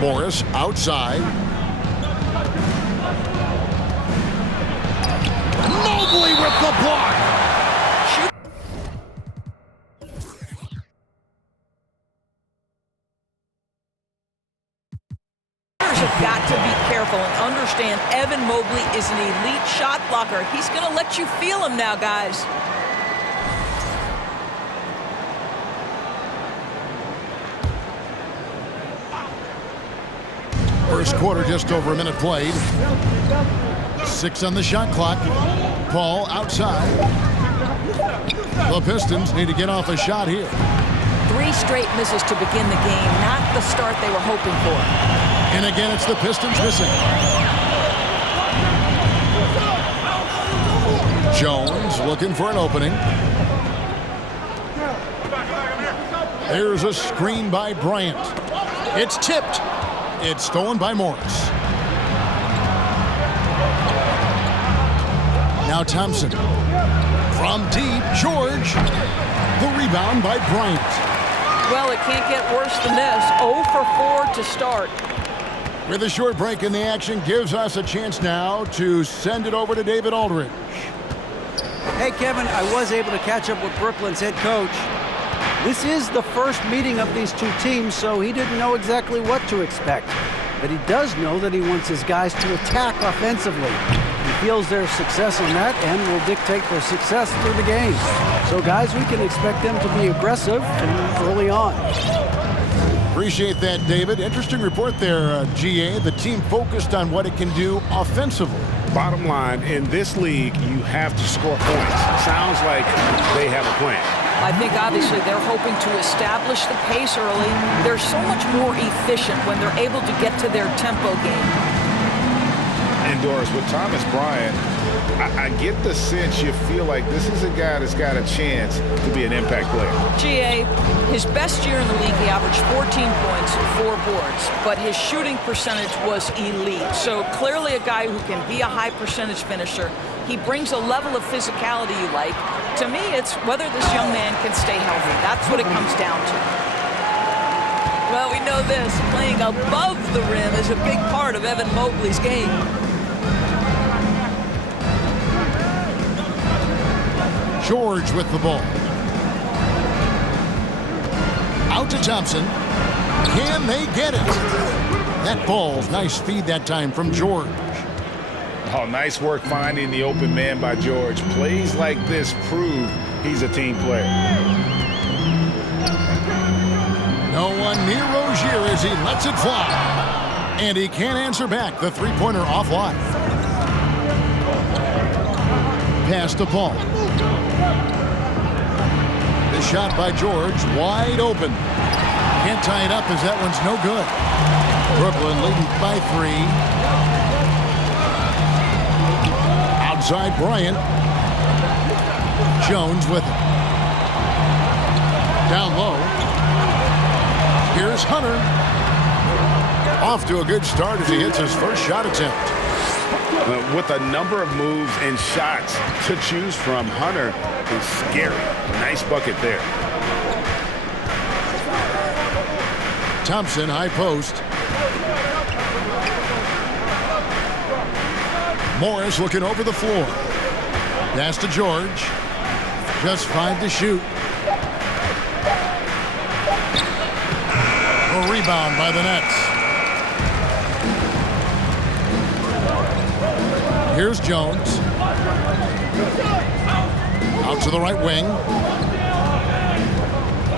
Morris outside. Mobley with the block. Have got to be careful and understand Evan Mobley is an elite shot blocker. He's going to let you feel him now, guys. First quarter, just over a minute played. 6 on the shot clock. Paul outside. The Pistons need to get off a shot here. 3 straight misses to begin the game, not the start they were hoping for. And again, it's the Pistons missing. Jones looking for an opening. There's a screen by Bryant. It's tipped. It's stolen by Morris. Now Thompson. From deep, George. The rebound by Bryant. Well, it can't get worse than this. 0 for 4 to start. With a short break in the action, gives us a chance now to send it over to David Aldridge. Hey, Kevin, I was able to catch up with Brooklyn's head coach. This is the first meeting of these two teams, so he didn't know exactly what to expect. But he does know that he wants his guys to attack offensively. He feels their success on that and will dictate their success through the game. So, guys, we can expect them to be aggressive from early on. Appreciate that, David. Interesting report there, GA. The team focused on what it can do offensively. Bottom line, in this league, you have to score points. Sounds like they have a plan. I think obviously they're hoping to establish the pace early. They're so much more efficient when they're able to get to their tempo game. And Doris, with Thomas Bryant, I get the sense you feel like this is a guy that's got a chance to be an impact player. GA, his best year in the league, he averaged 14 points and 4 boards, but his shooting percentage was elite. So clearly a guy who can be a high percentage finisher. He brings a level of physicality you like. To me, it's whether this young man can stay healthy. That's what it comes down to. Well, we know this. Playing above the rim is a big part of Evan Mobley's game. George with the ball. Out to Thompson. Can they get it? That ball's nice feed that time from George. Oh, nice work finding the open man by George. Plays like this prove he's a team player. No one near Rozier as he lets it fly. And he can't answer back. The three-pointer offline. Pass to Paul. The shot by George, wide open. Can't tie it up as that one's no good. Brooklyn leading by 3. Outside Bryant. Jones with it. Down low. Here's Hunter. Off to a good start as he hits his first shot attempt. With a number of moves and shots to choose from, Hunter is scary. Nice bucket there. Thompson, high post. Morris looking over the floor. Pass to George. Just 5 to shoot. A rebound by the Nets. Here's Jones. Out to the right wing.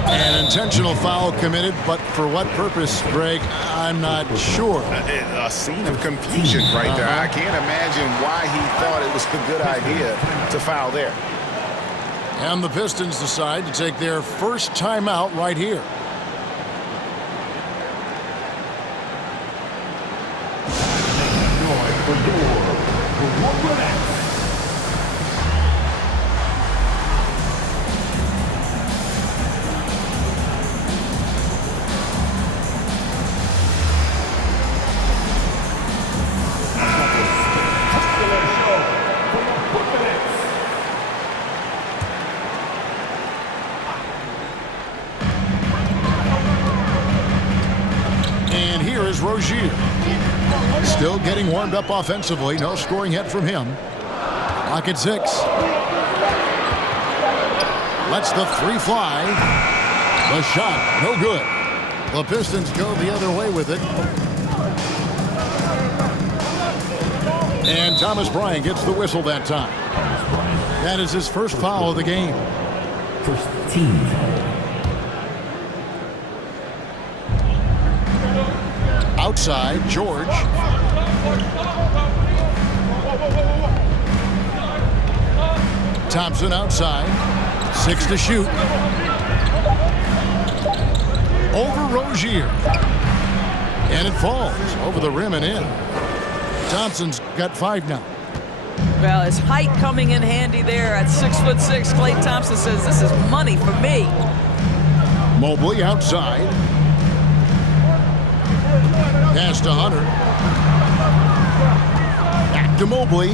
An intentional foul committed, but for what purpose, Greg, I'm not sure. A scene of confusion right there. I can't imagine why he thought it was a good idea to foul there. And the Pistons decide to take their first timeout right here. Here is Rozier. Still getting warmed up offensively. No scoring yet from him. Clock at 6. Lets the three fly. The shot, no good. The Pistons go the other way with it. And Thomas Bryant gets the whistle that time. That is his first foul of the game. First team. Outside, George. Thompson outside. 6 to shoot. Over Rozier. And it falls over the rim and in. Thompson's got 5 now. Well, his height coming in handy there at 6'6". Klay Thompson says, this is money for me. Mobley outside. Pass to Hunter. Back to Mobley.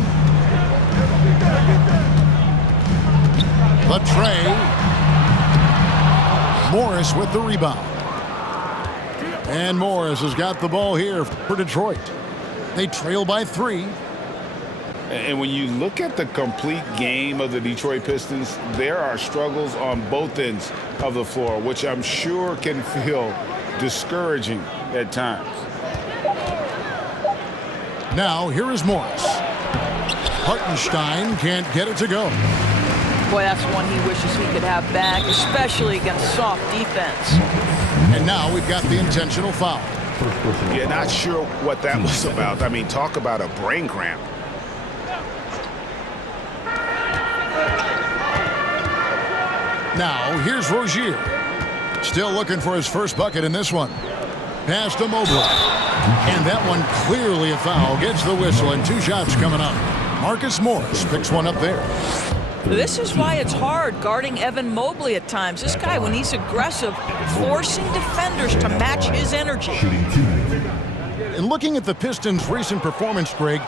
The tray. Morris with the rebound. And Morris has got the ball here for Detroit. They trail by 3. And when you look at the complete game of the Detroit Pistons, there are struggles on both ends of the floor, which I'm sure can feel discouraging at times. Now, here is Morris. Hartenstein can't get it to go. Boy, that's one he wishes he could have back, especially against soft defense. And now we've got the intentional foul. Yeah, not sure what that was about. I mean, talk about a brain cramp. Now, here's Rozier. Still looking for his first bucket in this one. Pass to Mobley. And that one clearly a foul. Gets the whistle and 2 shots coming up. Marcus Morris picks one up there. This is why it's hard guarding Evan Mobley at times. This guy, when he's aggressive, forcing defenders to match his energy. And looking at the Pistons' recent performance, Greg,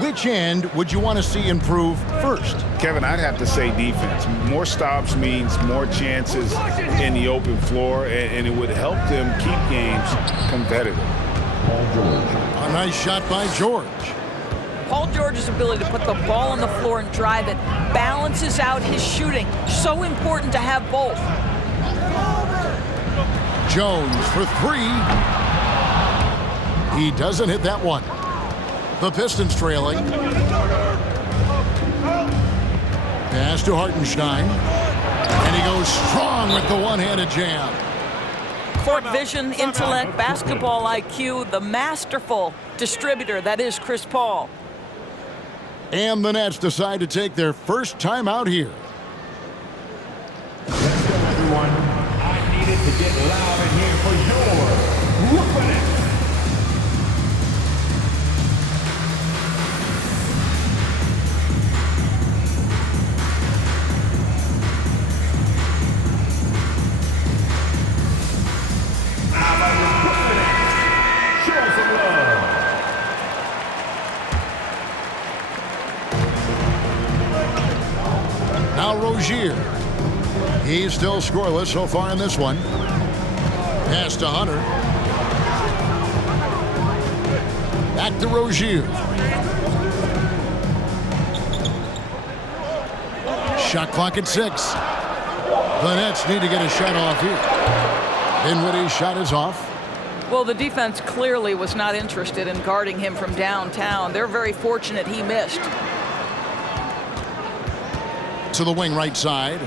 which end would you want to see improve first? Kevin, I'd have to say defense. More stops means more chances in the open floor, and it would help them keep games competitive. A nice shot by George. Paul George's ability to put the ball on the floor and drive it balances out his shooting. So important to have both. Jones for 3. He doesn't hit that one. The Pistons trailing. Pass to Hartenstein. And he goes strong with the one-handed jam. Court vision, intellect, basketball IQ, the masterful distributor that is Chris Paul. And the Nets decide to take their first time out here. Everyone, I needed to get loud in here for your Brooklyn Nets. Now Rozier. He's still scoreless so far in this one. Pass to Hunter. Back to Rozier. Shot clock at 6. The Nets need to get a shot off here. Dinwiddie's shot is off. Well, the defense clearly was not interested in guarding him from downtown. They're very fortunate he missed. To the wing right side.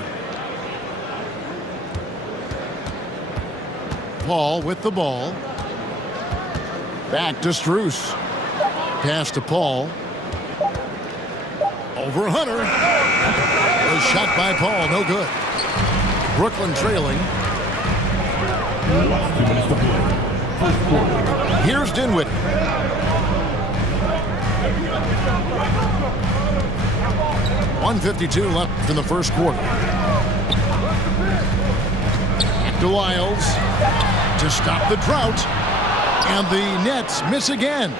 Paul with the ball. Back to Strus. Pass to Paul. Over Hunter. A shot by Paul, no good. Brooklyn trailing. Here's Dinwiddie. .152 left in the first quarter. To Lyles to stop the drought. And the Nets miss again.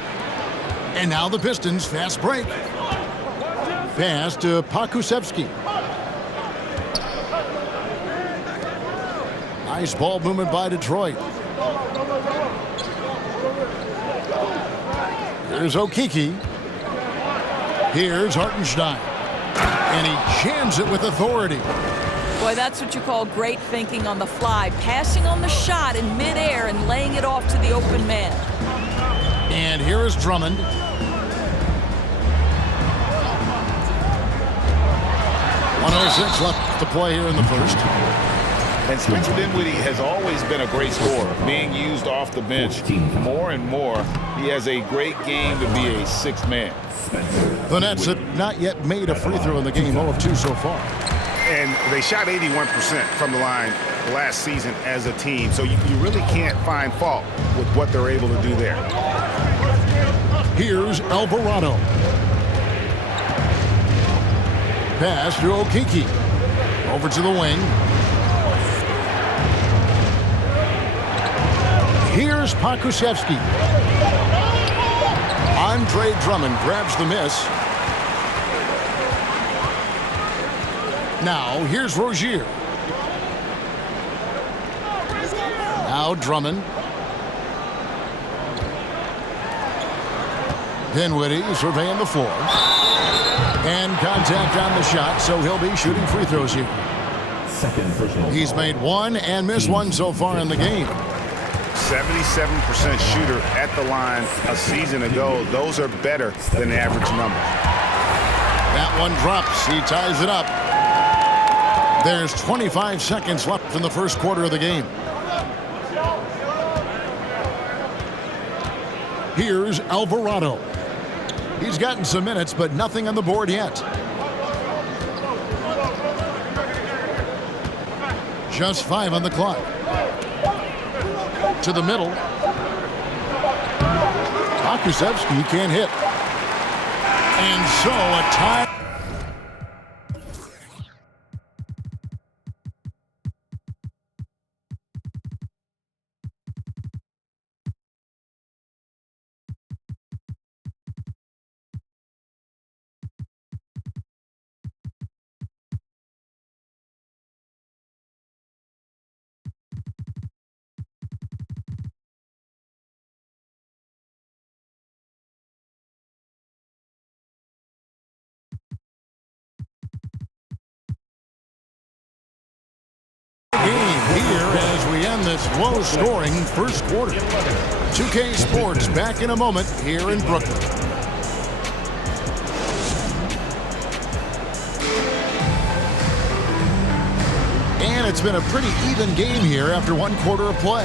And now the Pistons fast break. Pass to Pakusevsky. Nice ball movement by Detroit. Here's Okeke. Here's Hartenstein. And he jams it with authority. Boy, that's what you call great thinking on the fly. Passing on the shot in midair and laying it off to the open man. And here is Drummond. .106 left to play here in the first. And Spencer Dinwiddie has always been a great scorer, being used off the bench more and more. He has a great game to be a sixth man. The Nets have not yet made a free throw in the game, 0 of 2 so far. And they shot 81% from the line last season as a team, so you really can't find fault with what they're able to do there. Here's Alvarado. Pass to Okeke. Over to the wing. Here's Pokusevski. Andre Drummond grabs the miss. Now, here's Rozier. Now Drummond. Dinwiddie surveying the floor. And contact on the shot, so he'll be shooting free throws here. He's made one and missed one so far in the game. 77% shooter at the line a season ago. Those are better than the average number. That one drops. He ties it up. There's 25 seconds left in the first quarter of the game. Here's Alvarado. He's gotten some minutes, but nothing on the board yet. Just 5 on the clock. To the middle. Pokusevski can't hit. And so a tie. Here as we end this low-scoring first quarter. 2K Sports back in a moment here in Brooklyn. And it's been a pretty even game here after one quarter of play.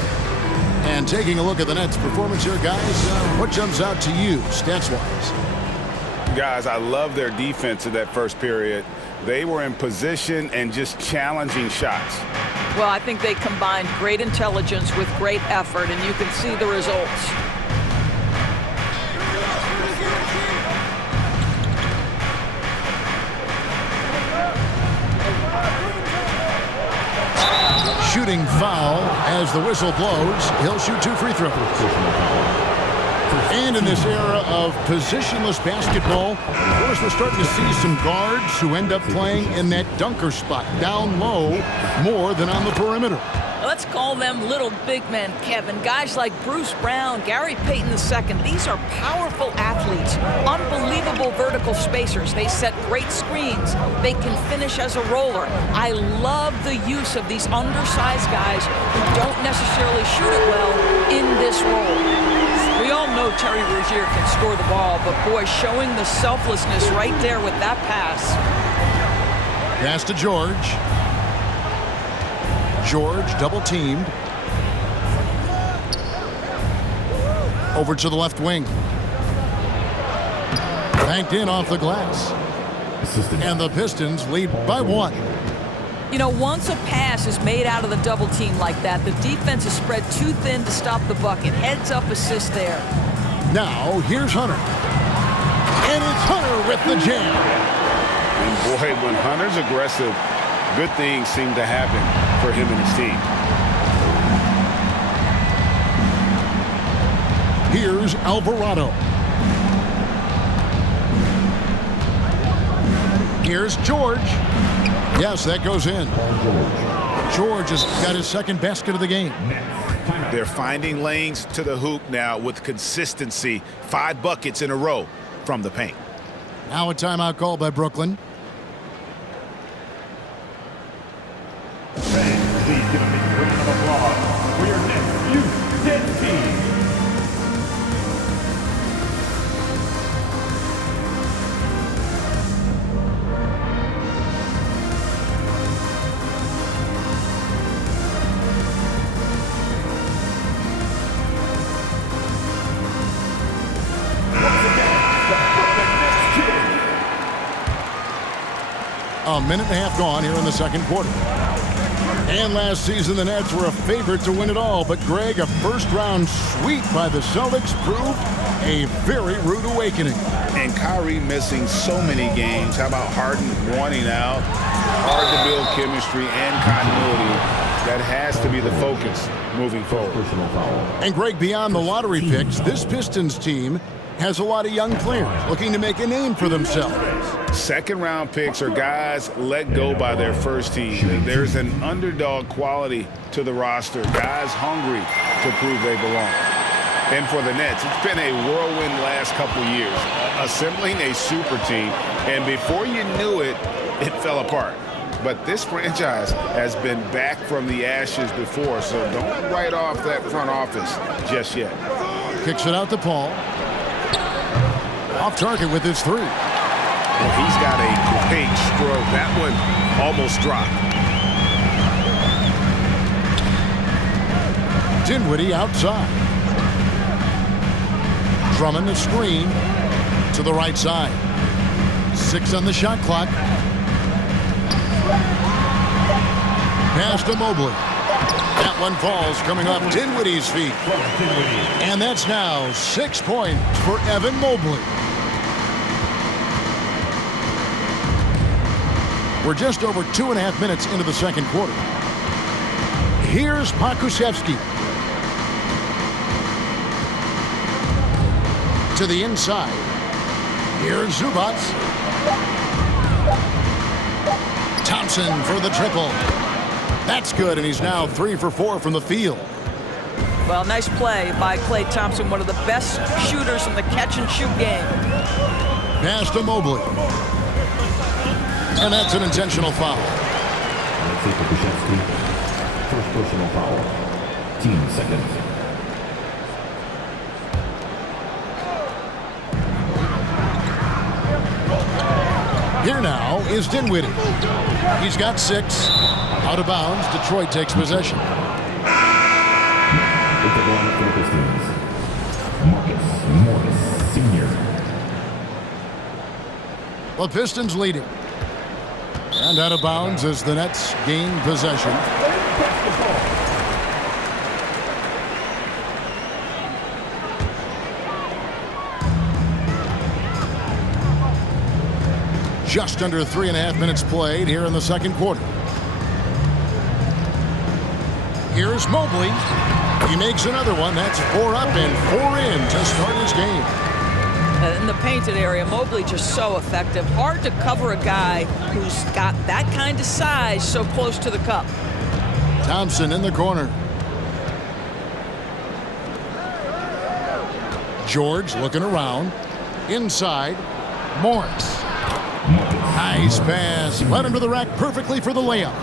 And taking a look at the Nets' performance here, guys, what jumps out to you stats-wise? Guys, I love their defense in that first period. They were in position and just challenging shots. Well, I think they combined great intelligence with great effort, and you can see the results. Shooting foul as the whistle blows. He'll shoot 2 free throws. And in this era of positionless basketball, of course, we're starting to see some guards who end up playing in that dunker spot, down low, more than on the perimeter. Let's call them little big men, Kevin. Guys like Bruce Brown, Gary Payton II. These are powerful athletes, unbelievable vertical spacers. They set great screens. They can finish as a roller. I love the use of these undersized guys who don't necessarily shoot it well in this role. We all know Terry Rozier can score the ball, but boy, showing the selflessness right there with that pass. Pass to George. George double-teamed. Over to the left wing. Banked in off the glass. And the Pistons lead by 1. You know, once a pass is made out of the double team like that, the defense is spread too thin to stop the bucket. Heads up assist there. Now, here's Hunter. And it's Hunter with the jam. And boy, when Hunter's aggressive, good things seem to happen for him and his team. Here's Alvarado. Here's George. Yes, that goes in. George has got his second basket of the game. They're finding lanes to the hoop now with consistency. 5 buckets in a row from the paint. Now a timeout call by Brooklyn. Fans, please give a big round of applause for your next Houston team. A minute and a half gone here in the second quarter. And last season, the Nets were a favorite to win it all. But, Greg, a first-round sweep by the Celtics proved a very rude awakening. And Kyrie missing so many games. How about Harden wanting out? Hard to build chemistry and continuity. That has to be the focus moving forward. And, Greg, beyond the lottery picks, this Pistons team has a lot of young players looking to make a name for themselves. Second-round picks are guys let go by their first team. There's an underdog quality to the roster. Guys hungry to prove they belong. And for the Nets, it's been a whirlwind last couple years, assembling a super team. And before you knew it, it fell apart. But this franchise has been back from the ashes before, so don't write off that front office just yet. Kicks it out to Paul. Off target with his three. Well, he's got a great stroke. That one almost dropped. Dinwiddie outside. Drummond a screen to the right side. 6 on the shot clock. Pass to Mobley. That one falls coming off Dinwiddie's feet. And that's now 6 points for Evan Mobley. We're just over 2.5 minutes into the second quarter. Here's Pokusevski. To the inside. Here's Zubac. Thompson for the triple. That's good, and he's now 3 for 4 from the field. Well, nice play by Klay Thompson, one of the best shooters in the catch-and-shoot game. Pass to Mobley. And that's an intentional foul. First personal foul. Team seconds. Here now is Dinwiddie. He's got 6. Out of bounds. Detroit takes possession. With the ball for the Pistons. Marcus Morris, Sr. The Pistons leading. And out of bounds as the Nets gain possession. Just under 3.5 minutes played here in the second quarter. Here's Mobley. He makes another one. That's 4 up and 4 in to start his game. In the painted area, Mobley just so effective. Hard to cover a guy who's got that kind of size so close to the cup. Thompson in the corner. George looking around. Inside. Morris. Nice pass. Led him to the rack perfectly for the layup.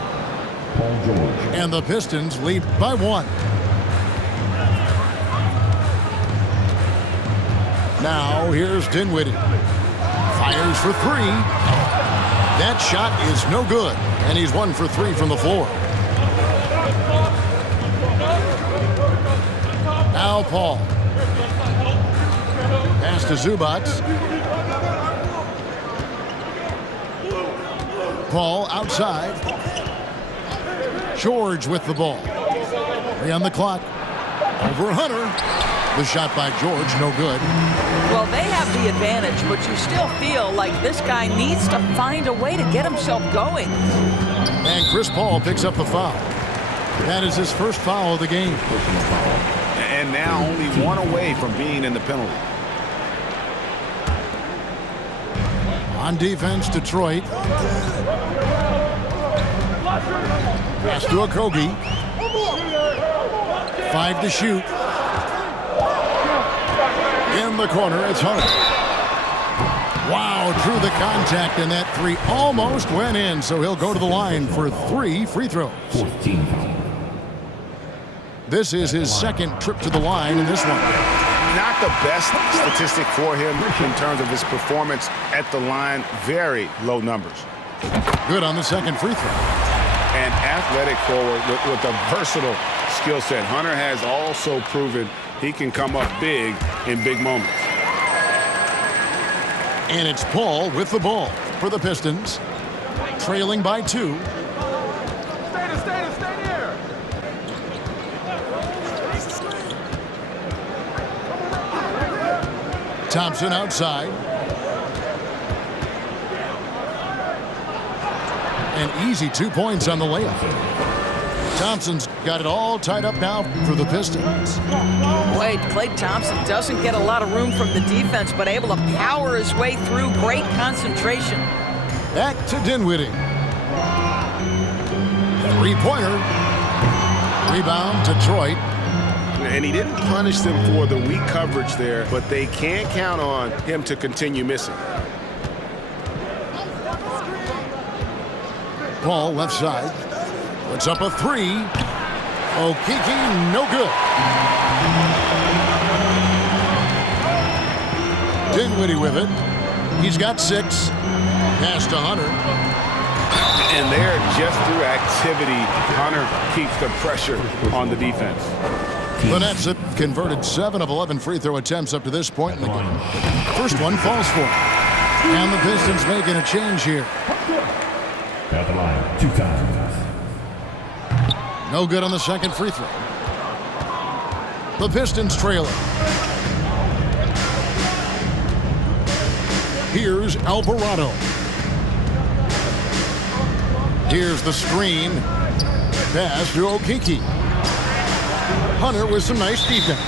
Paul George. And the Pistons lead by 1. Now here's Dinwiddie. Fires for 3. That shot is no good. And he's 1 for 3 from the floor. Now Paul. Pass to Zubac. Paul outside. George with the ball. 3 on the clock. Over Hunter. The shot by George, no good. Well, they have the advantage, but you still feel like this guy needs to find a way to get himself going. And Chris Paul picks up the foul. That is his first foul of the game. And now only 1 away from being in the penalty. On defense, Detroit. Pass to Okogie. 5 to shoot. In the corner, it's Hunter. Wow, drew the contact, and that 3 almost went in, so he'll go to the line for 3 free throws. 14. This is his second trip to the line in this one. Not the best statistic for him in terms of his performance at the line. Very low numbers. Good on the second free throw. An athletic forward with a versatile skill set. Hunter has also proven he can come up big in big moments. And it's Paul with the ball for the Pistons, trailing by 2. Stay there. Thompson outside. An easy 2 points on the layup. Thompson's got it all tied up now for the Pistons. Wait, Klay Thompson doesn't get a lot of room from the defense, but able to power his way through. Great concentration. Back to Dinwiddie. 3-pointer. Rebound, Detroit. And he didn't punish them for the weak coverage there, but they can't count on him to continue missing. Paul left side. Puts up a 3. Okeke, no good. Dinwiddie with it. He's got 6. Pass to Hunter. And there, just through activity, Hunter keeps the pressure on the defense. The Nets have converted 7 of 11 free throw attempts up to this point in the game. First one falls for him. And the Pistons making a change here. At the line, 2 times. No good on the second free throw. The Pistons trailing. Here's Alvarado. Here's the screen. Pass to Okeke. Hunter with some nice defense.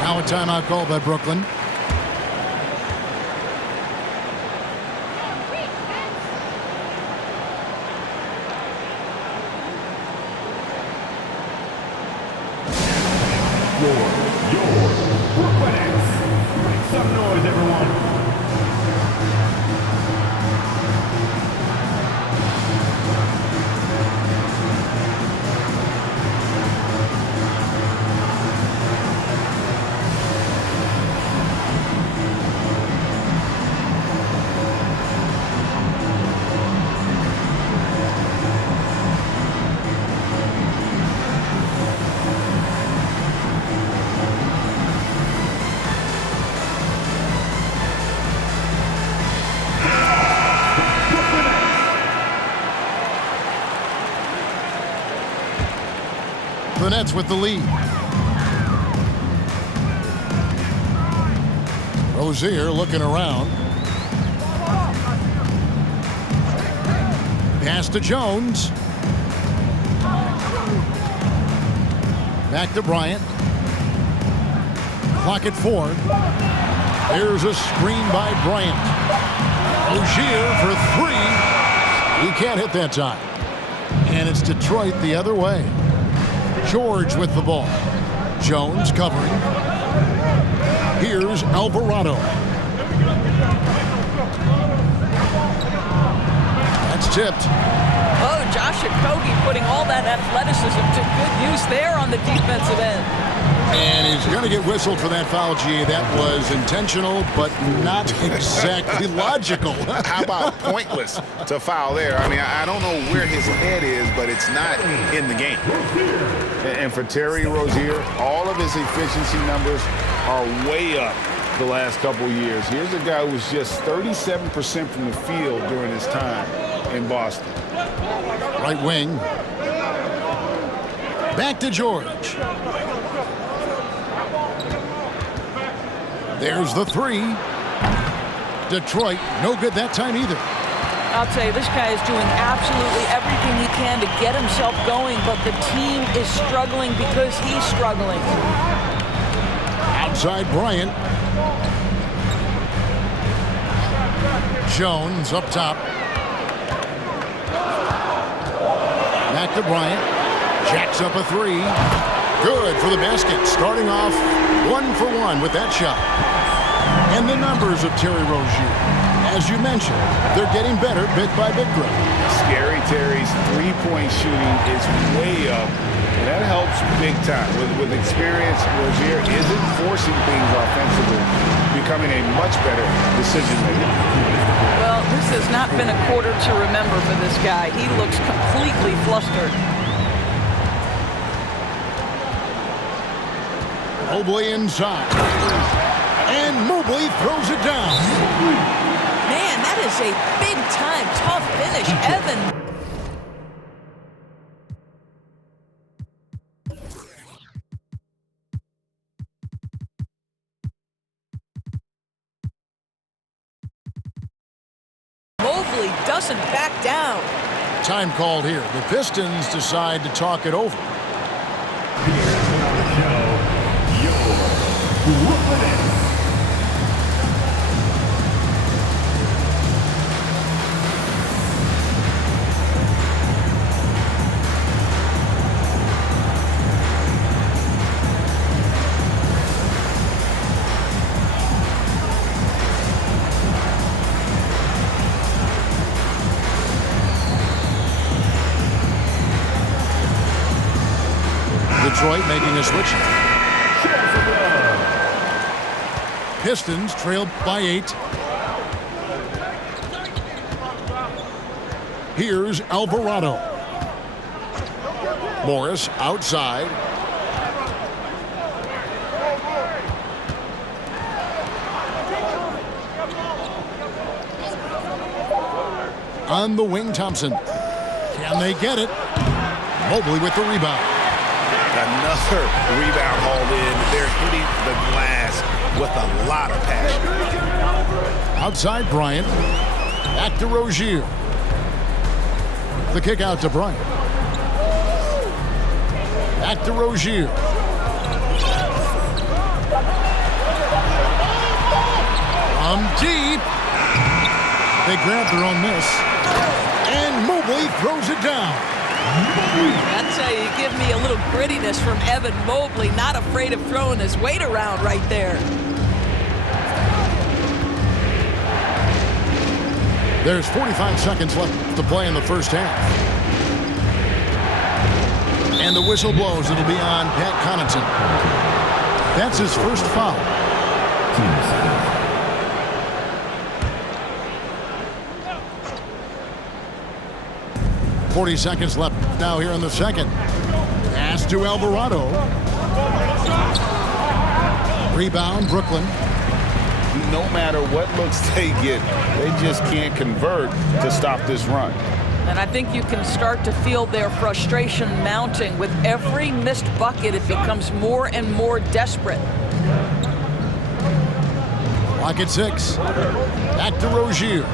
Now a timeout called by Brooklyn. Your Brooklyn Nets. Make some noise, everyone. The Nets with the lead. Rozier looking around. Pass to Jones. Back to Bryant. Clock at 4. There's a screen by Bryant. Rozier for 3. He can't hit that time. And it's Detroit the other way. George with the ball. Jones covering. Here's Alvarado. That's tipped. Oh, Josh Okogie putting all that athleticism to good use there on the defensive end. And he's going to get whistled for that foul, G. That was intentional, but not exactly logical. How about pointless to foul there? I mean, I don't know where his head is, but it's not in the game. And for Terry Rozier, all of his efficiency numbers are way up the last couple years. Here's a guy who was just 37% from the field during his time in Boston. Right wing. Back to George. There's the 3. Detroit, no good that time either. I'll tell you, this guy is doing absolutely everything he can to get himself going, but the team is struggling because he's struggling. Outside Bryant. Jones up top. Back to Bryant. Jacks up a 3. Good for the basket, starting off 1 for 1 with that shot. And the numbers of Terry Rozier, as you mentioned, they're getting better bit by bit, Greg. Scary Terry's three-point shooting is way up, and that helps big time. With experience, Rozier isn't forcing things offensively, becoming a much better decision maker. Well, this has not been a quarter to remember for this guy. He looks completely flustered. Mobley inside. And Mobley throws it down. Man, that is a big-time tough finish. Evan. Mobley doesn't back down. Time called here. The Pistons decide to talk it over. Detroit making a switch. Pistons trailed by 8. Here's Alvarado. Morris outside. On the wing, Thompson. Can they get it? Mobley with the rebound. Another rebound hauled in. They're hitting the glass with a lot of passion. Outside Bryant. Back to Rozier. The kick out to Bryant. Back to Rozier. From deep. They grab their own miss. And Mobley throws it down. That's how you give me a little grittiness from Evan Mobley, not afraid of throwing his weight around right there. There's 45 seconds left to play in the first half. And the whistle blows. It'll be on Pat Connaughton. That's his first foul. 40 seconds left now here in the second. Pass to Alvarado. Rebound, Brooklyn. No matter what looks they get, they just can't convert to stop this run. And I think you can start to feel their frustration mounting. With every missed bucket, it becomes more and more desperate. Clock at 6. Back to Rozier.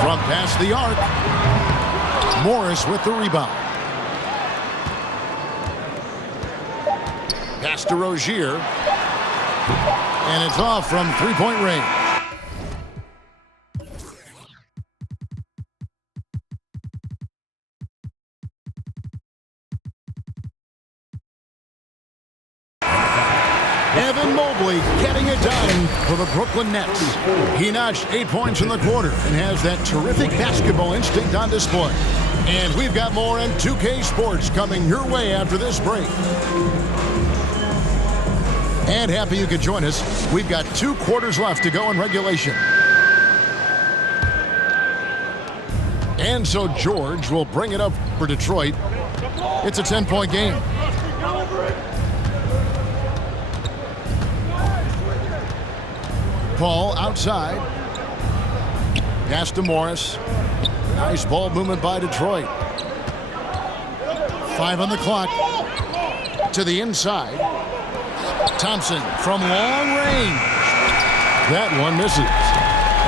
From past the arc. Morris with the rebound. Pass to Rozier. And it's off from three-point range. Evan Mobley getting it done for the Brooklyn Nets. He notched 8 points in the quarter and has that terrific basketball instinct on display. And we've got more in 2K Sports coming your way after this break. And happy you could join us. We've got 2 quarters left to go in regulation. And so George will bring it up for Detroit. It's a 10-point game. Paul outside. Pass to Morris. Nice ball movement by Detroit. 5 on the clock. To the inside. Thompson from long range. That one misses.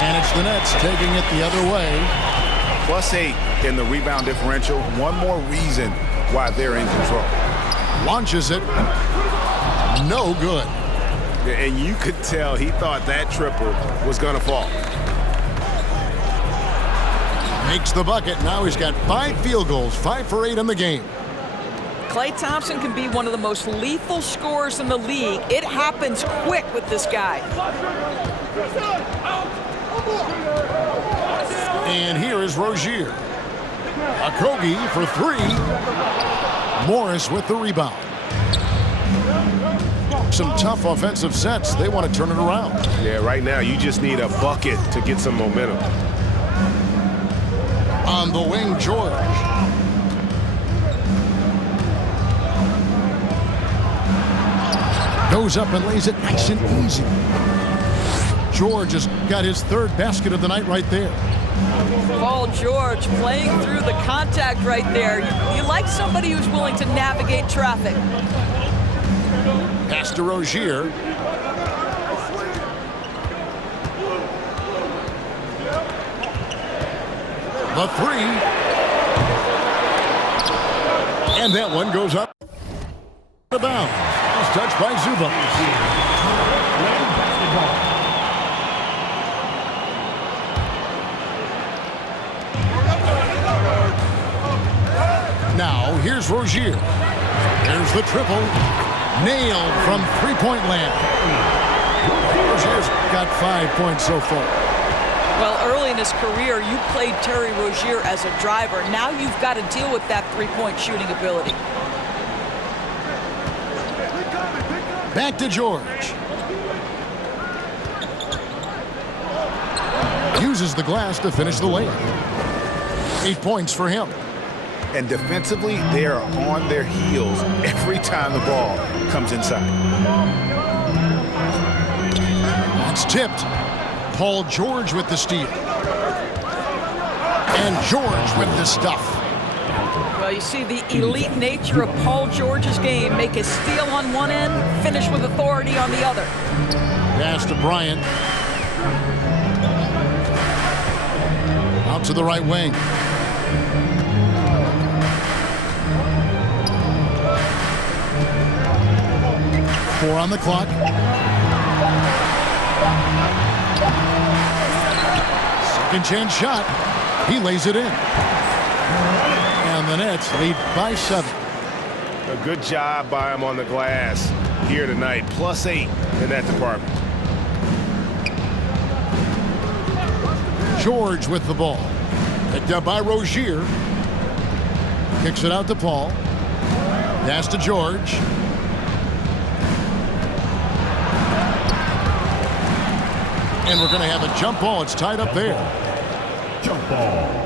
And it's the Nets taking it the other way. +8 in the rebound differential. One more reason why they're in control. Launches it. No good. And you could tell he thought that triple was going to fall. Makes the bucket. Now he's got 5 field goals, 5 for 8 in the game. Klay Thompson can be one of the most lethal scorers in the league. It happens quick with this guy. And here is Rozier. Okogie for three. Morris with the rebound. Some tough offensive sets. They want to turn it around. Yeah, right now you just need a bucket to get some momentum. On the wing, George. Goes up and lays it nice and easy. George has got his third basket of the night right there. Paul George playing through the contact right there. You like somebody who's willing to navigate traffic. Pass to Rozier. The three. And that one goes up. Out of bounds. It's touched by Zubac. Now, here's Rozier. There's the triple. Nailed from three-point land. Rozier's got 5 points so far. Well, early in his career, you played Terry Rozier as a driver. Now you've got to deal with that three-point shooting ability. Back to George. Uses the glass to finish the layup. 8 points for him. And defensively, they are on their heels every time the ball comes inside. It's tipped. Paul George with the steal. And George with the stuff. Well, you see the elite nature of Paul George's game. Make a steal on one end, finish with authority on the other. Pass to Bryant. Out to the right wing. Four on the clock. Second chance shot. He lays it in. And the Nets lead by 7. A good job by him on the glass here tonight. +8 in that department. George with the ball. Picked up by Rozier. Kicks it out to Paul. Pass to George. And we're going to have a jump ball. It's tied up there. Jump ball.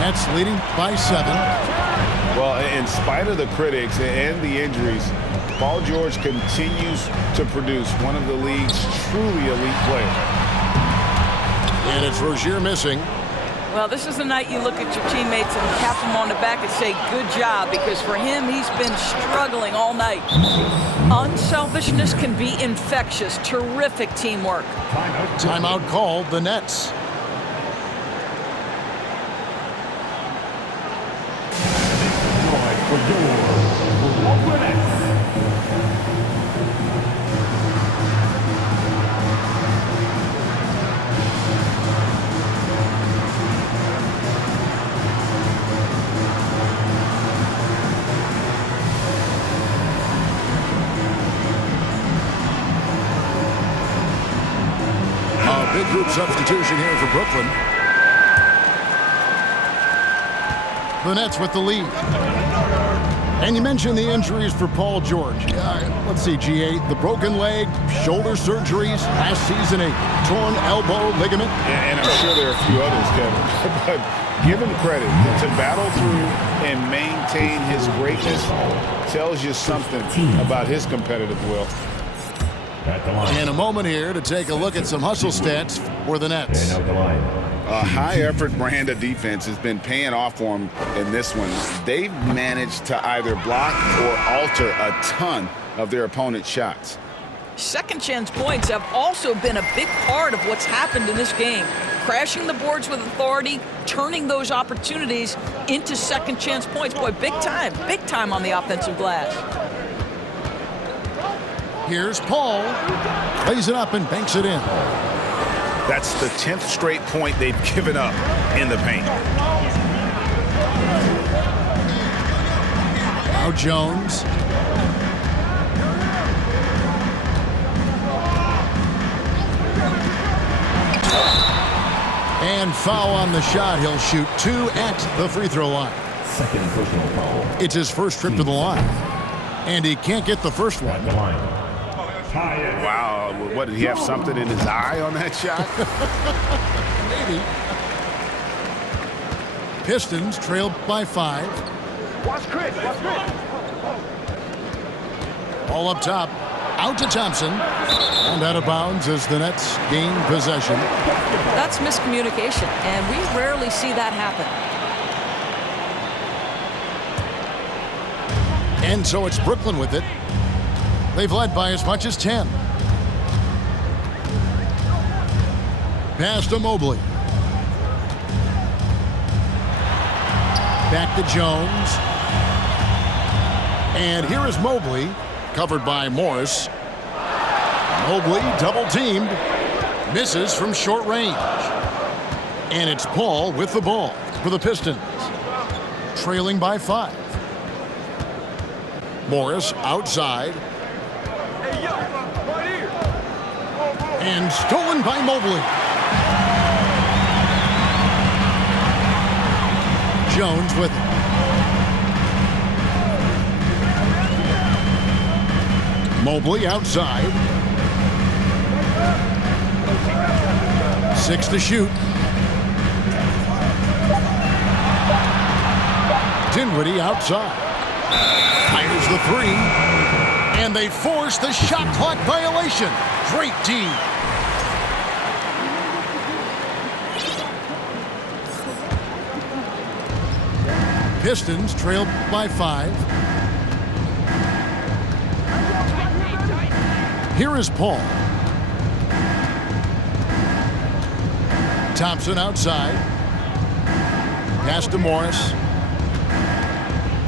Nets leading by 7. Well, in spite of the critics and the injuries, Paul George continues to produce one of the league's truly elite players. And it's Rozier missing. Well, this is the night you look at your teammates and tap them on the back and say, good job, because for him, he's been struggling all night. Unselfishness can be infectious. Terrific teamwork. Timeout called, the Nets. Big group substitution here for Brooklyn. The Nets with the lead. And you mentioned the injuries for Paul George. Let's see, G8, the broken leg, shoulder surgeries, last season a torn elbow ligament. And I'm sure there are a few others, Kevin. But give him credit. To battle through and maintain his greatness tells you something about his competitive will. In a moment here to take a look at some hustle stats for the Nets. A high-effort brand of defense has been paying off for them in this one. They've managed to either block or alter a ton of their opponent's shots. Second chance points have also been a big part of what's happened in this game. Crashing the boards with authority, turning those opportunities into second chance points. Boy, big time on the offensive glass. Here's Paul. Lays it up and banks it in. That's the 10th straight point they've given up in the paint. Now Jones. And foul on the shot. He'll shoot 2 at the free throw line. Second personal foul. It's his first trip to the line. And he can't get the first one. Wow, what, did he have something in his eye on that shot? Maybe. Pistons trail by 5. Watch Chris. All up top. Out to Thompson. And out of bounds as the Nets gain possession. That's miscommunication, and we rarely see that happen. And so it's Brooklyn with it. They've led by as much as 10. Pass to Mobley. Back to Jones. And here is Mobley, covered by Morris. Mobley double-teamed. Misses from short range. And it's Paul with the ball for the Pistons. Trailing by 5. Morris outside. And stolen by Mobley. Jones with it. Mobley outside. 6 to shoot. Dinwiddie outside. Fires the 3. And they force the shot clock violation. Great D. Pistons trail by 5. Here is Paul. Thompson outside. Pass to Morris.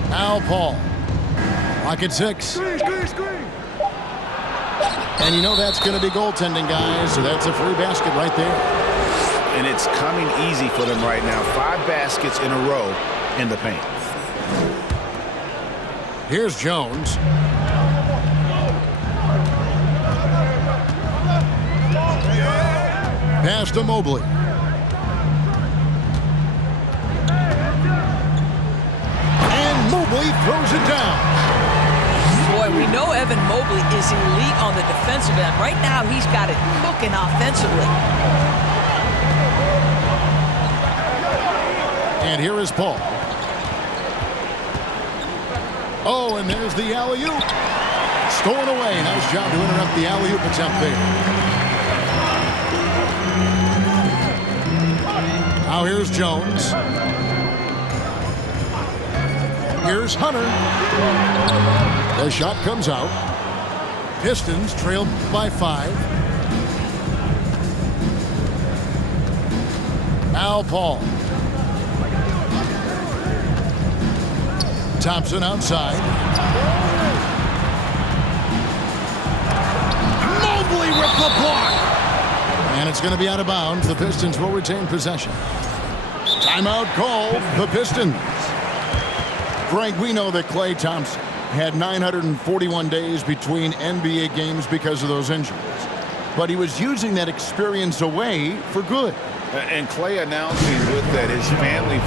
Now Paul. Clock at 6. And you know that's going to be goaltending, guys, so that's a free basket right there. And it's coming easy for them right now. 5 baskets in a row in the paint. Here's Jones. Pass to Mobley. And Mobley throws it down. Boy, we know Evan Mobley is elite on the defensive end. Right now, he's got it cooking offensively. And here is Paul. Oh, and there's the alley-oop. Stolen away. Nice job to interrupt the alley-oop attempt there. Now here's Jones. Here's Hunter. The shot comes out. Pistons trail by 5. Now Paul. Thompson outside. Mobley with the block. And it's going to be out of bounds. The Pistons will retain possession. Timeout called. The Pistons. Frank, we know that Klay Thompson had 941 days between NBA games because of those injuries. But he was using that experience away for good. And Klay announcing with that his family.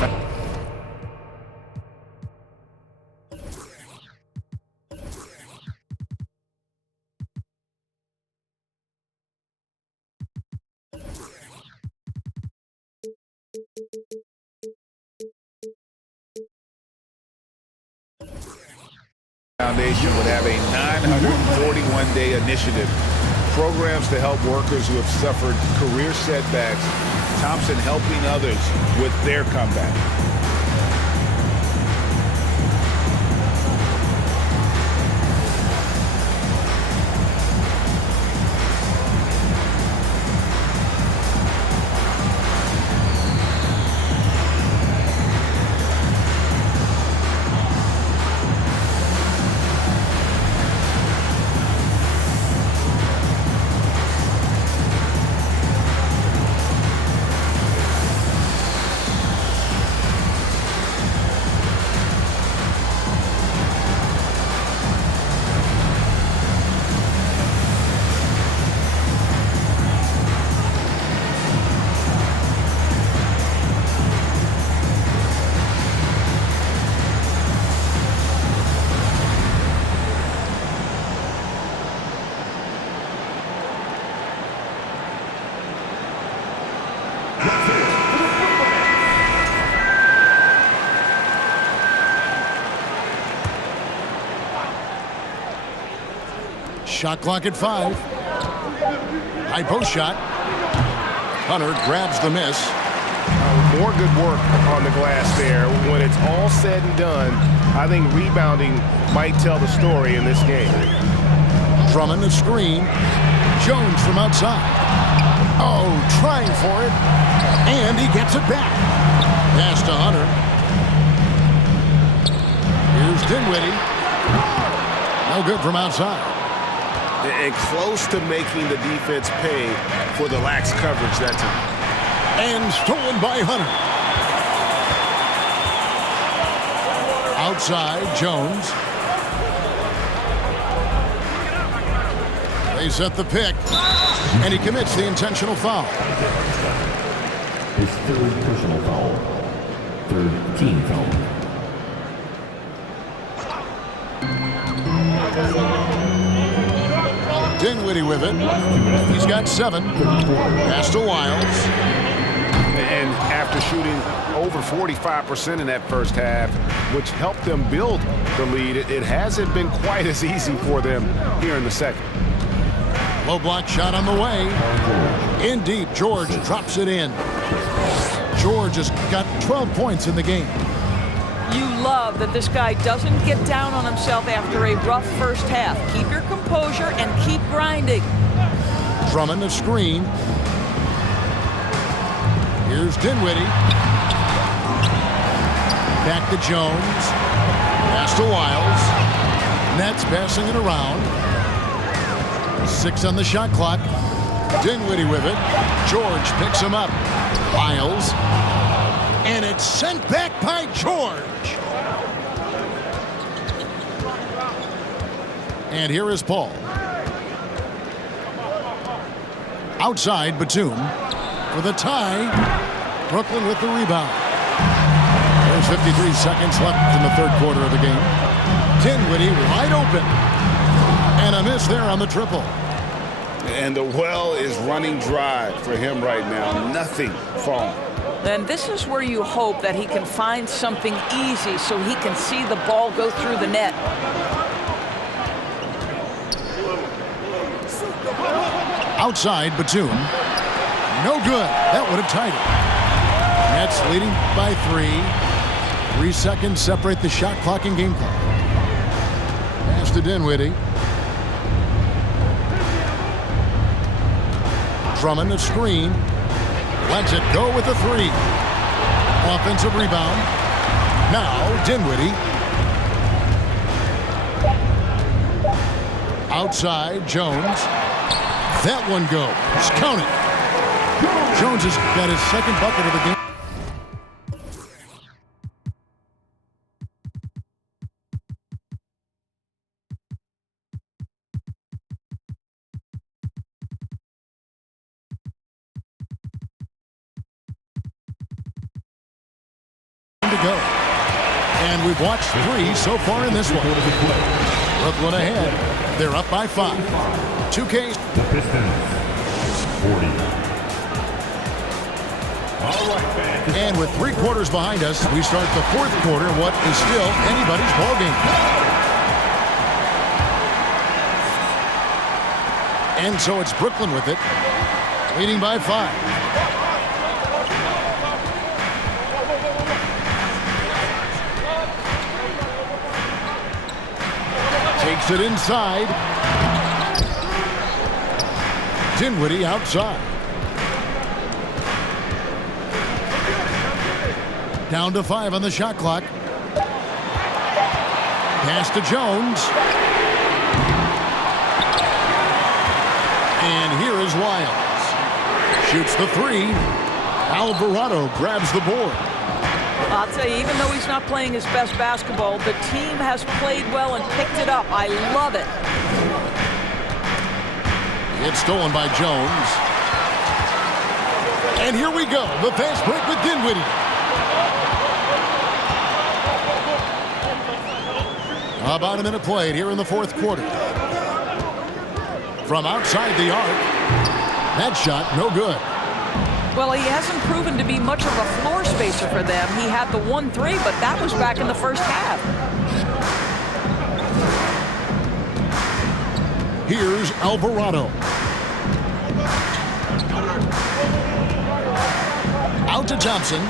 Foundation would have a 941-day initiative. Programs to help workers who have suffered career setbacks. Thompson helping others with their comeback. Shot clock at 5. High post shot. Hunter grabs the miss. More good work on the glass there. When it's all said and done, I think rebounding might tell the story in this game. Drummond the screen. Jones from outside. Oh, trying for it. And he gets it back. Pass to Hunter. Here's Dinwiddie. No good from outside. And close to making the defense pay for the lax coverage that time. And stolen by Hunter. Outside, Jones. They set the pick, and he commits the intentional foul. His third personal foul. Third team foul. Dinwiddie with it. He's got 7. Pass to Wiles. And after shooting over 45% in that first half, which helped them build the lead, it hasn't been quite as easy for them here in the second. Low block shot on the way. In deep, George drops it in. George has got 12 points in the game. You love that this guy doesn't get down on himself after a rough first half. Keep your composure and keep grinding. Drummond the screen. Here's Dinwiddie. Back to Jones. Pass to Wiles. Nets passing it around. 6 on the shot clock. Dinwiddie with it. George picks him up. Wiles. And it's sent back by George. And here is Paul. Outside, Batum. For the tie. Brooklyn with the rebound. There's 53 seconds left in the third quarter of the game. Dinwiddie wide open. And a miss there on the triple. And the well is running dry for him right now. Nothing falling. And this is where you hope that he can find something easy so he can see the ball go through the net. Outside, Batum. No good. That would have tied it. Nets leading by 3. 3 seconds separate the shot clock and game clock. Pass to Dinwiddie. Drummond the screen. Lets it go with a 3. Offensive rebound. Now Dinwiddie. Outside, Jones. That one goes. Count it. Jones has got his second bucket of the game. To go. And we've watched 3 so far in this one. Brooklyn ahead. They're up by 5. 2K. The Pistons, 40. All right, fans. And with 3 quarters behind us, we start the fourth quarter, what is still anybody's ballgame. And so it's Brooklyn with it, leading by 5. Takes it inside. Dinwiddie outside. Down to 5 on the shot clock. Pass to Jones. And here is Wiles. Shoots the 3. Alvarado grabs the board. I'll tell you, even though he's not playing his best basketball, the team has played well and picked it up. I love it. It's stolen by Jones. And here we go. The fast break with Dinwiddie. About a minute played here in the fourth quarter. From outside the arc. That shot, no good. Well, he hasn't proven to be much of a floor spacer for them. He had the 1-3, but that was back in the first half. Here's Alvarado. Out to Thompson.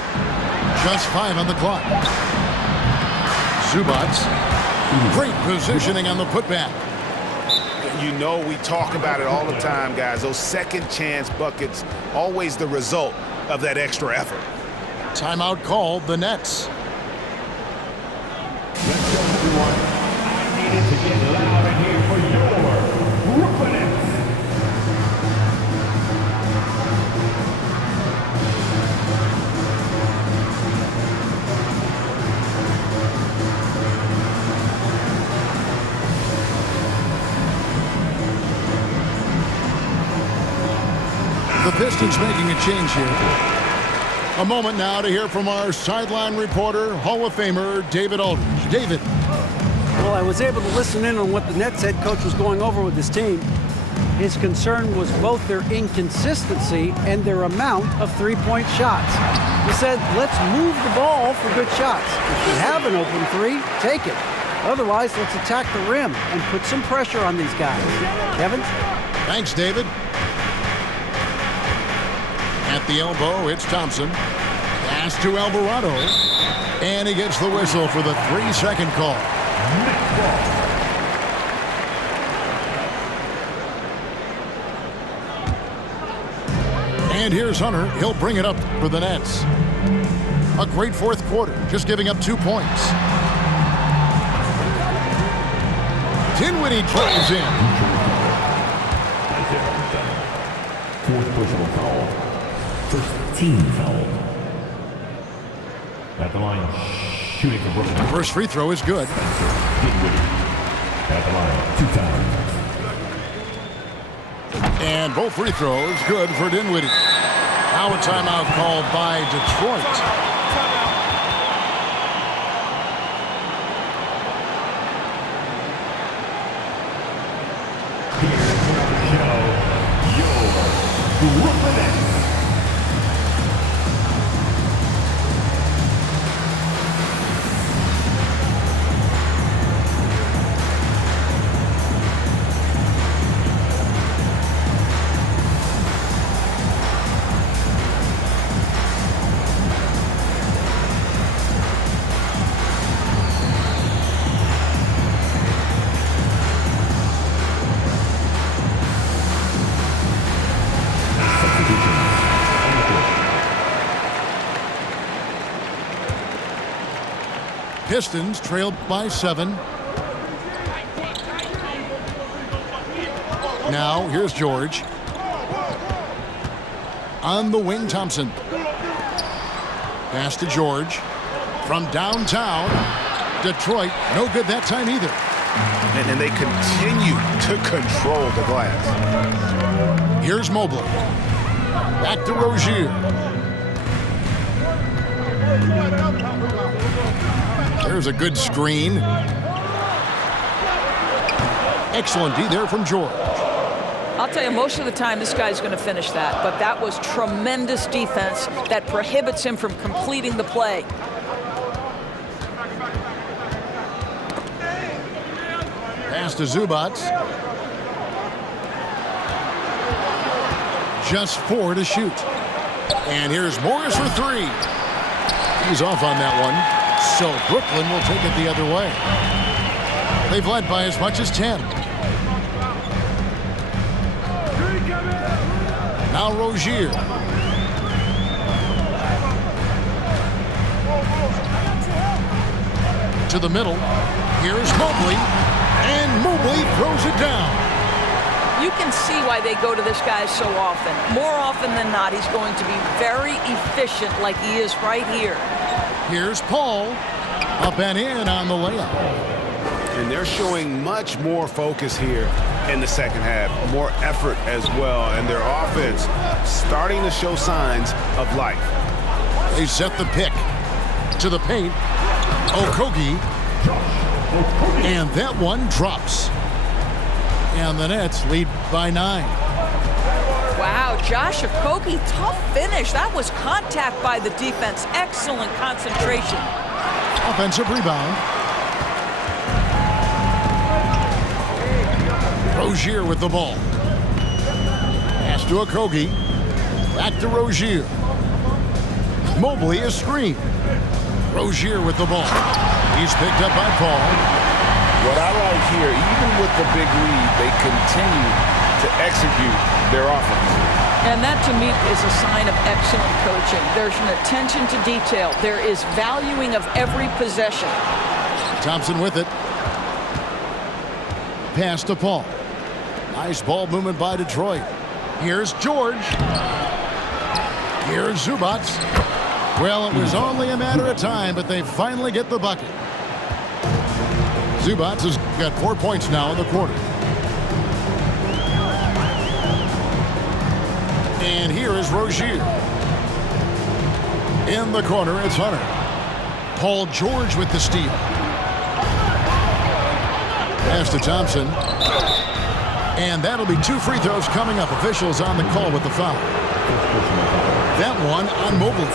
Just 5 on the clock. Zubats. Great positioning on the putback. You know we talk about it all the time, guys. Those second chance buckets, always the result of that extra effort. Timeout called the Nets. Let's go, everyone. I needed to get loud in here for your Brooklyn Nets. The Pistons making a change here. A moment now to hear from our sideline reporter, Hall of Famer David Aldridge. David. Well, I was able to listen in on what the Nets head coach was going over with his team. His concern was both their inconsistency and their amount of three-point shots. He said, let's move the ball for good shots. If you have an open three, take it. Otherwise, let's attack the rim and put some pressure on these guys. Kevin? Thanks, David. At the elbow, it's Thompson. Pass to Alvarado. And he gets the whistle for the 3-second call. And here's Hunter. He'll bring it up for the Nets. A great fourth quarter, just giving up 2 points. Dinwiddie drives in. Fourth personal foul. First team foul. At the line, shooting for Brooklyn. First free throw is good. Dinwiddie. At the line, 2 times. And both free throws good for Dinwiddie. Now a timeout called by Detroit. Brooklyn Nets. Pistons trailed by 7. Now here's George. On the wing, Thompson. Pass to George. From downtown. Detroit, no good that time either. And they continue to control the glass. Here's Mobley. Back to Rozier. There's a good screen. Excellent D there from George. I'll tell you, most of the time this guy's going to finish that, but that was tremendous defense that prohibits him from completing the play. Pass to Zubats. Just 4 to shoot. And here's Morris for 3. He's off on that one. So Brooklyn will take it the other way. They've led by as much as 10. Now Rozier. To the middle. Here's Mobley. And Mobley throws it down. You can see why they go to this guy so often. More often than not, he's going to be very efficient like he is right here. Here's Paul. Up and in on the layup. And they're showing much more focus here in the second half. More effort as well. And their offense starting to show signs of life. They set the pick. To the paint. Okogie. And that one drops. And the Nets lead by 9. Wow, Josh Okogie, tough finish. That was contact by the defense. Excellent concentration. Offensive rebound. Rozier with the ball. Pass to Okogie. Back to Rozier. Mobley is screened. Rozier with the ball. He's picked up by Paul. What I like here, even with the big lead, they continue to execute their offense. And that, to me, is a sign of excellent coaching. There's an attention to detail. There is valuing of every possession. Thompson with it. Pass to Paul. Nice ball movement by Detroit. Here's George. Here's Zubac. Well, it was only a matter of time, but they finally get the bucket. Zubac has got 4 points now in the quarter. And here is Rozier. In the corner, it's Hunter. Paul George with the steal. Pass to Thompson. And that'll be 2 free throws coming up. Officials on the call with the foul. That one on Mobley.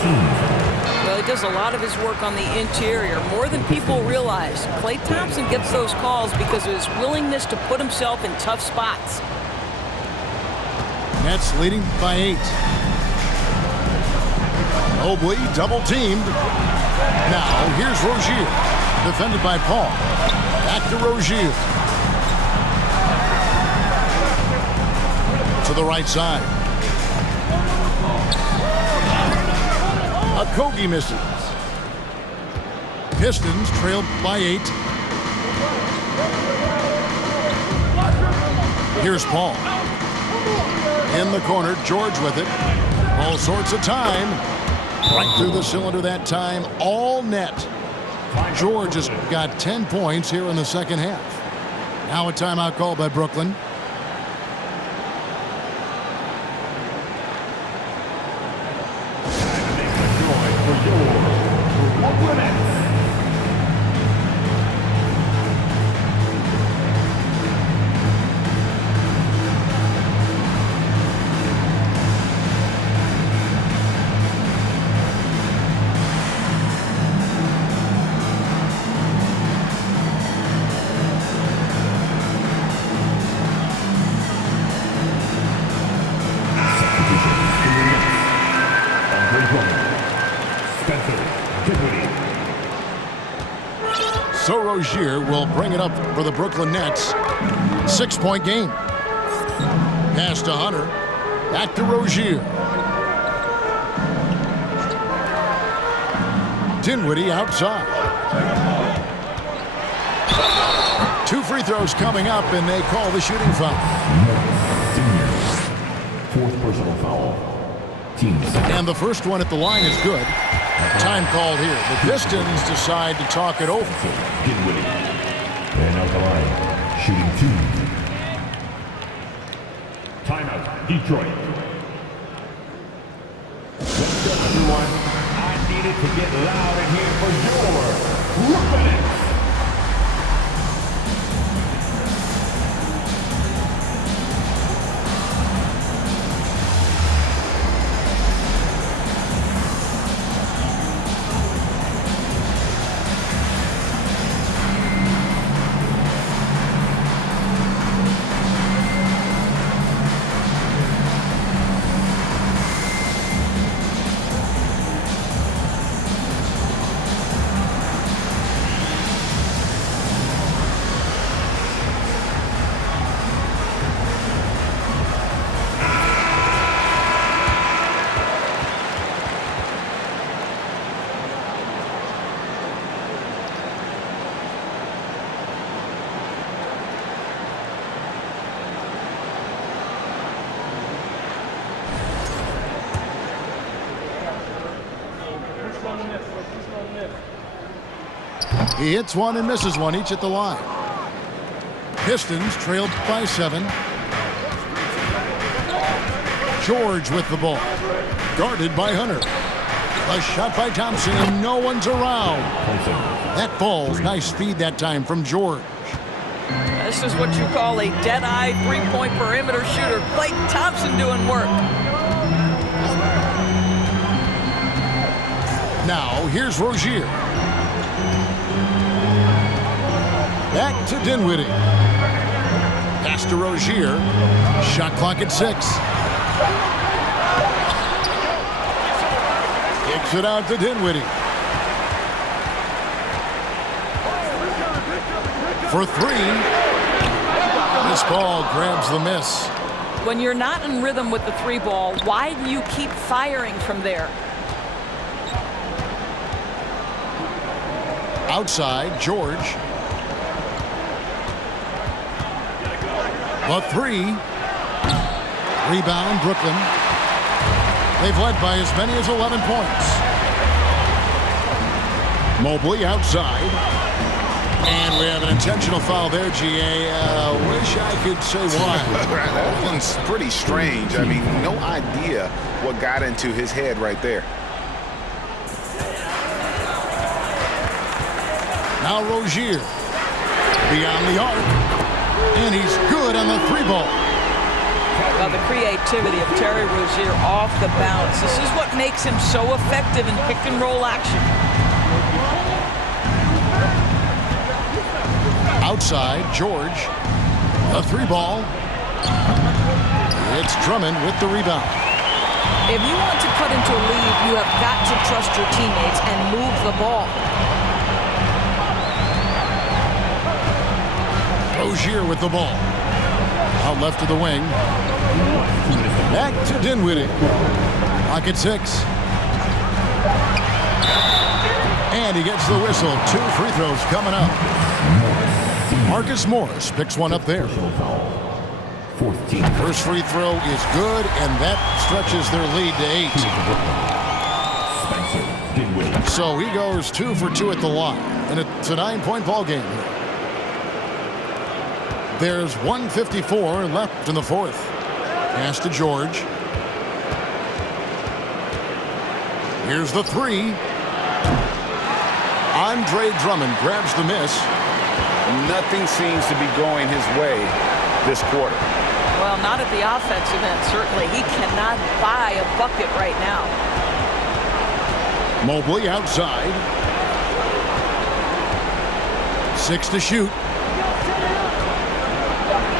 Well, he does a lot of his work on the interior, more than people realize. Klay Thompson gets those calls because of his willingness to put himself in tough spots. Nets leading by 8. Mobley double teamed. Now here's Rozier. Defended by Paul. Back to Rozier. To the right side. Okogie misses. Pistons trail by 8. Here's Paul. In the corner, George with it. All sorts of time. Right through the cylinder that time. All net. George has got 10 points here in the second half. Now a timeout called by Brooklyn. So Rozier will bring it up for the Brooklyn Nets. 6-point game. Pass to Hunter. Back to Rozier. Dinwiddie outside. 2 free throws coming up, and they call the shooting foul. Fourth personal foul. Team. And the first one at the line is good. Time called here. The Pistons decide to talk it over. Dinwiddie. And out the line. Shooting 2. Timeout. Detroit. Let's go, everyone. I needed to get loud in here for your Brooklyn Nets. He hits one and misses one, each at the line. Pistons trailed by 7. George with the ball. Guarded by Hunter. A shot by Thompson, and no one's around. That falls. Nice feed that time from George. This is what you call a dead-eye three-point perimeter shooter. Klay Thompson doing work. Now, here's Rozier. Back to Dinwiddie. Pass to Rozier. Shot clock at 6. Kicks it out to Dinwiddie. For 3. This ball grabs the miss. When you're not in rhythm with the 3 ball, why do you keep firing from there? Outside, George. The 3. Rebound, Brooklyn. They've led by as many as 11 points. Mobley outside. And we have an intentional foul there, GA. Wish I could say why. That one's pretty strange. I mean, no idea what got into his head right there. Now Rozier. Beyond the arc. And he's good on the 3 ball. Well, the creativity of Terry Rozier off the bounce. This is what makes him so effective in pick-and-roll action. Outside, George. A 3 ball. It's Drummond with the rebound. If you want to cut into a lead, you have got to trust your teammates and move the ball. Rozier with the ball. Out left of the wing. Back to Dinwiddie. Clock at 6. And he gets the whistle. 2 free throws coming up. Marcus Morris picks one up there. First free throw is good, and that stretches their lead to 8. So he goes 2 for 2 at the line, and it's a 9-point ball game here. There's 1:54 left in the 4th. Pass to George. Here's the 3. Andre Drummond grabs the miss. Nothing seems to be going his way this quarter. Well, not at the offensive end, certainly. He cannot buy a bucket right now. Mobley outside. 6 to shoot.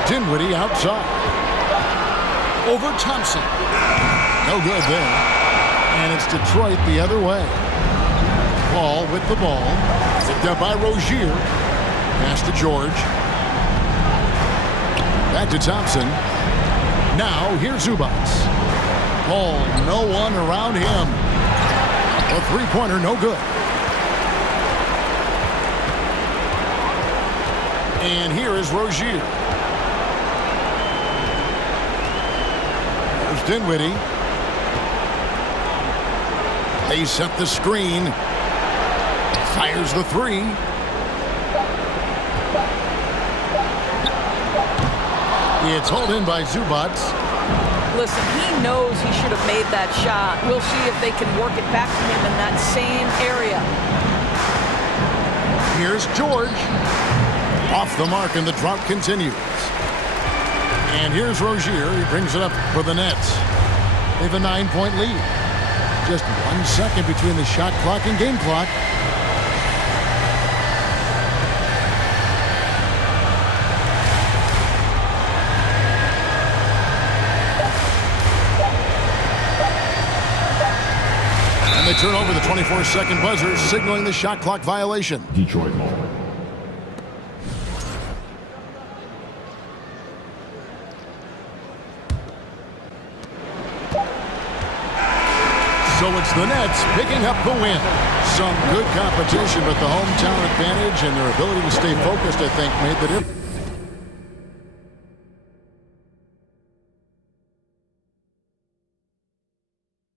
Dinwiddie outside. Over Thompson. No good there. And it's Detroit the other way. Paul with the ball. Picked up by Rozier. Pass to George. Back to Thompson. Now here's Zubats. Paul, no one around him. A 3-pointer, no good. And here is Rozier. There's Dinwiddie. They set the screen. Fires the 3. It's hauled in by Zubats. Listen, he knows he should have made that shot. We'll see if they can work it back to him in that same area. Here's George. Off the mark, and the drought continues. And here's Rozier. He brings it up for the Nets. They have a 9-point lead. Just 1 second between the shot clock and game clock. And they turn over the 24-second buzzer, signaling the shot clock violation. Detroit ball. So it's the Nets picking up the win. Some good competition, but the hometown advantage and their ability to stay focused, I think, made the difference.